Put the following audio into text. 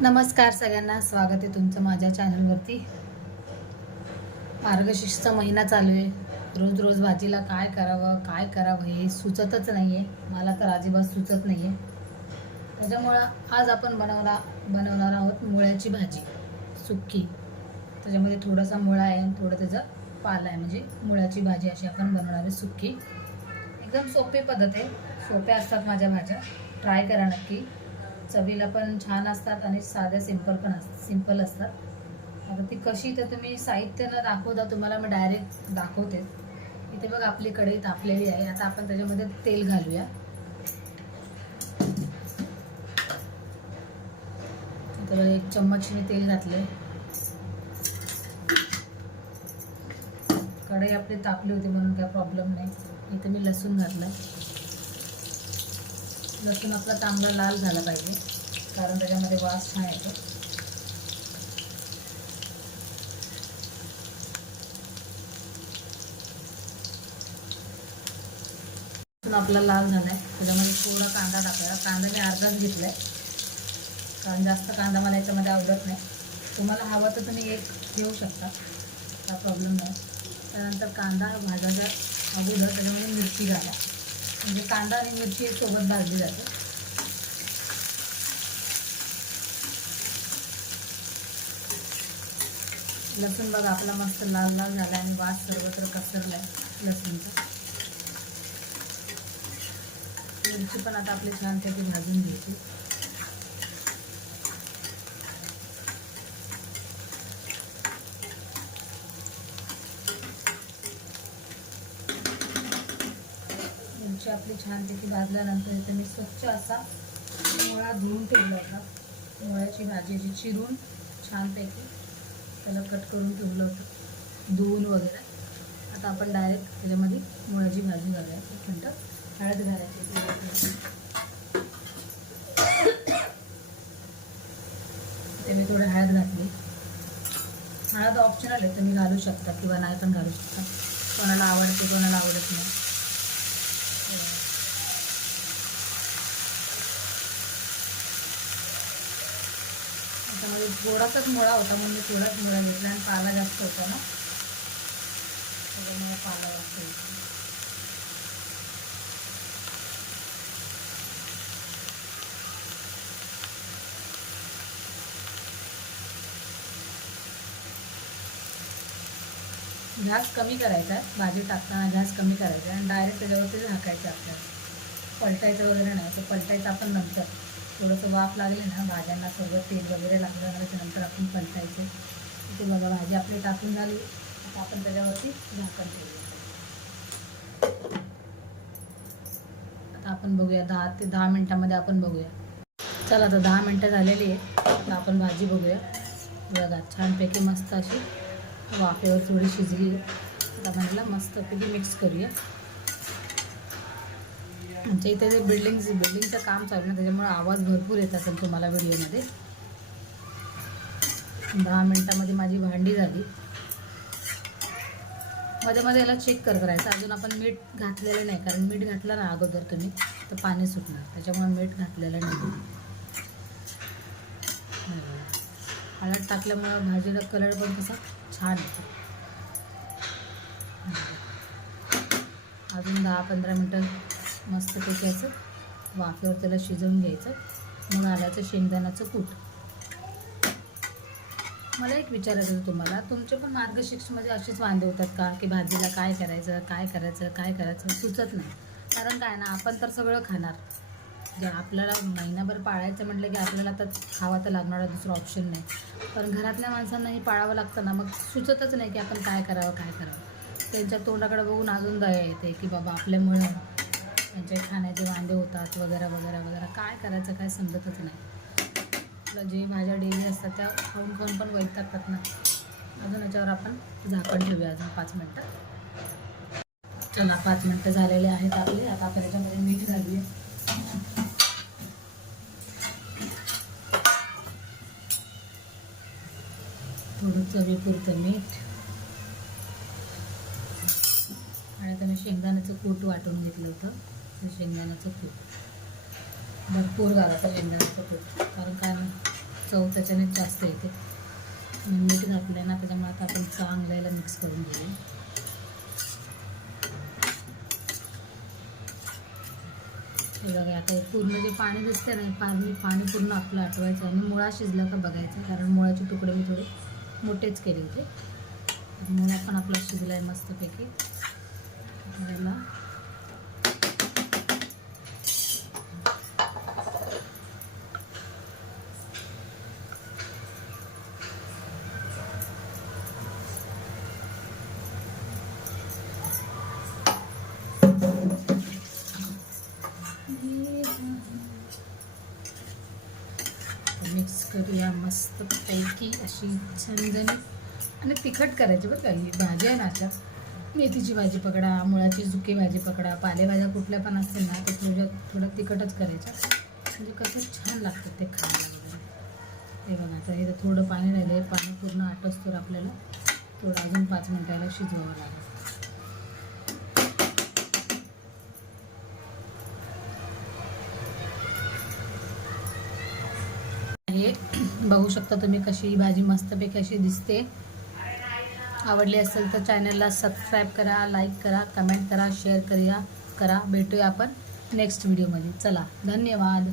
नमस्कार सगळ्यांना, स्वागत आहे तुमचं माझ्या चॅनलवरती। मार्गशीर्षचा महिना चालू आहे। रोज रोज भाजीला काय करावं हे सुचतच नाही आहे। मला तर अजिबात सुचत नाही आहे। त्याच्यामुळं आज आपण बनवणार आहोत मुळ्याची भाजी सुक्की। त्याच्यामध्ये थोडासा मुळा आहे आणि थोडं त्याचा पाला आहे, म्हणजे मुळ्याची भाजी अशी आपण बनवणार आहे सुक्की। एकदम सोपी पद्धत आहे, सोप्या असतात माझ्या भाज्या, ट्राय करा नक्की। चवीला पण छान असतात आणि साध्या सिंपल असतात। आता ती कशी तर तुम्ही साहित्य न दाखवता तुम्हाला मी डायरेक्ट दाखवते। इथे बघ आपली कढई तापलेली आहे। आता आपण त्याच्यामध्ये तेल घालूया। तर 1 चम्मच मी तेल घातले। कढई आपली तापली होती म्हणून काय प्रॉब्लेम नाही। इथे मी लसूण घातलं। लसूण आपला चांगला लाल झाला पाहिजे, कारण त्याच्यामध्ये वास छान येतो। लसूण आपला लाल झालाय, त्याच्यामध्ये थोडा कांदा टाकायचा। कांदा मी अर्धाच घेतलाय, कारण जास्त कांदा मला याच्यामध्ये आवडत नाही। तुम्हाला हवं तर तुम्ही एक घेऊ शकता, हा प्रॉब्लेम नाही। त्यानंतर कांदा भाजायचा अगोदर त्याच्यामध्ये मिरची घाला, म्हणजे कांदा आणि मिरची सोबत भाजली जाते। लसूण बघा आपला मस्त लाल लाल झाला आणि वास सर्वत्र पसरलाय लसूणचा। मिरची पण आता आपली छानपैकी भाजून घ्यायची। मिरची आपली छानपैकी भाजल्यानंतर इथे मी स्वच्छ असा मुळा धुवून ठेवला होता। मुळ्याची भाजी अशी चिरून छानपैकी त्याला कट करून ठेवलं होतं, धुवून वगैरे। आता आपण डायरेक्ट त्याच्यामध्ये मुळ्याची भाजी घालूया। 1 मिनटं हळद घालायची। ते मी थोडी हळद घातली। हळद ऑप्शनल आहे, तुम्ही घालू शकता किंवा नाही पण घालू शकता। कोणाला आवडते कोणाला आवडत नाही। त्याच्यामध्ये थोडासाच मुळा होता म्हणून मी थोडाच मुळा घेतला, आणि पाला जास्त होता ना, त्याच्यामुळे पाला जास्त होता। गॅस कमी करायचा आहे, भाजी टाकताना गॅस कमी करायचा आहे, आणि डायरेक्ट त्याच्यावरती झाकायचं आपल्याला। पलटायचं वगैरे नाही, तर पलटायचं आपण नंतर। थोडंसं वाफ लागले ना भाज्यांना, सर्व तेल वगैरे लागलं ना, त्याच्यानंतर आपण पलटायचं। इथे बघा भाजी आपली टाकून झाली। आता आपण त्याच्यावरती झाकण ठेवूया। आता आपण बघूया 10 ते 10 मिनिटांमध्ये आपण बघूया। चला आता 10 मिनिटं झालेली आहे। आता आपण भाजी बघूया। बघा छानपैकी मस्त अशी वाफेवर थोडी शिजली आहे। आता भाजीला मस्तपैकी मिक्स करूया। आमच्या इथे जे बिल्डिंगचं काम चालू आहे ना, त्याच्यामुळे आवाज भरपूर येत असेल तुम्हाला व्हिडिओमध्ये। 10 मिनिटांमध्ये माझी भांडी झाली। मध्ये मध्ये याला चेक करत राहायचं। अजून आपण मीठ घातलेलं नाही, कारण मीठ घातलं ना अगोदर तुम्ही तर पाणी सुटणार, त्याच्यामुळे मीठ घातलेलं नाही। हळद टाकल्यामुळं भाजीला कलर पण कसा छान येतो। अजून 10-15 मिनटं मस्तपैकी असं वाफेवर त्याला शिजवून घ्यायचं। मग घालायचं शेंगदाण्याचं कूट। मला एक विचारायचं होतं तुम्हाला, तुमचे पण मार्गशीर्षमध्ये असेच वांदे होतात का, की भाजीला काय करायचं सुचत नाही? कारण काय ना, आपण तर सगळं खाणार, जे आपल्याला महिनाभर पाळायचं म्हटलं की आपल्याला तर खावा तर लागणार, दुसरं ऑप्शन नाही। पण घरातल्या माणसांनाही पाळावं लागतं ना, मग सुचतच नाही की आपण काय करावं। त्यांच्या तोंडाकडे बघून अजून दया येते की बाबा आपल्यामुळं त्यांच्या खाण्याचे वांदे होतात वगैरे। काय करायचं काय समजतच नाही। आपलं जे भाज्या डेली असतात त्या खाऊन पण वैतागतात ना। अजून याच्यावर आपण झाकण ठेवूया अजून 5 मिनटं। चला 5 मिनटं झालेले आहेत आपले। आता आपण याच्यामध्ये मीठ घालूया। थोडं चवीपुरतं मीठ, आणि आता मी शेंगदाण्याचं कूट वाटून घेतलं होतं, शेंगदाण्याचं कूट भरपूर घालायचं। शेंगदाण्याचं कूट कारण काय चव त्याच्याने जास्त येते. मीठ घातलं ना त्याच्यामुळे आता आपण चांगलं याला मिक्स करून घेऊया. हे बघा आता हे पूर्ण जे पाणी दिसते ना पाणी पूर्ण आपलं आटवायचं आणि मुळा शिजला का बघायचं, कारण मुळाचे तुकडे मी थोडे मोठेच केले होते. मुळा पण आपला शिजला आहे मस्तपैकी. याला मिक्स करूया मस्त पैकी अशी झणझणीत. आणि तिखट करायची बरं का. ही भाजी आहे ना, अशा मेथीची भाजी पकडा, मुळाची सुकी भाजी पकडा, पालेभाज्या कुठल्या पण असतील ना तर थोडं तिखटच करायचं, म्हणजे कसं छान लागतं ते खायला वगैरे. हे बघा आता हे थोडं पाणी राहिलं आहे, पाणी पूर्ण आटोस्तोवर आपल्याला थोडं अजून 5 मिनिटाला शिजवावं लागेल. हे बघू शकता तुम्ही कशी भाजी मस्तपैकी अशी दिसते. आवडली असेल तर चॅनलला सबस्क्राईब करा, लाईक करा, कमेंट करा, शेअर करा. भेटूया आपण नेक्स्ट व्हिडिओमध्ये. चला, धन्यवाद.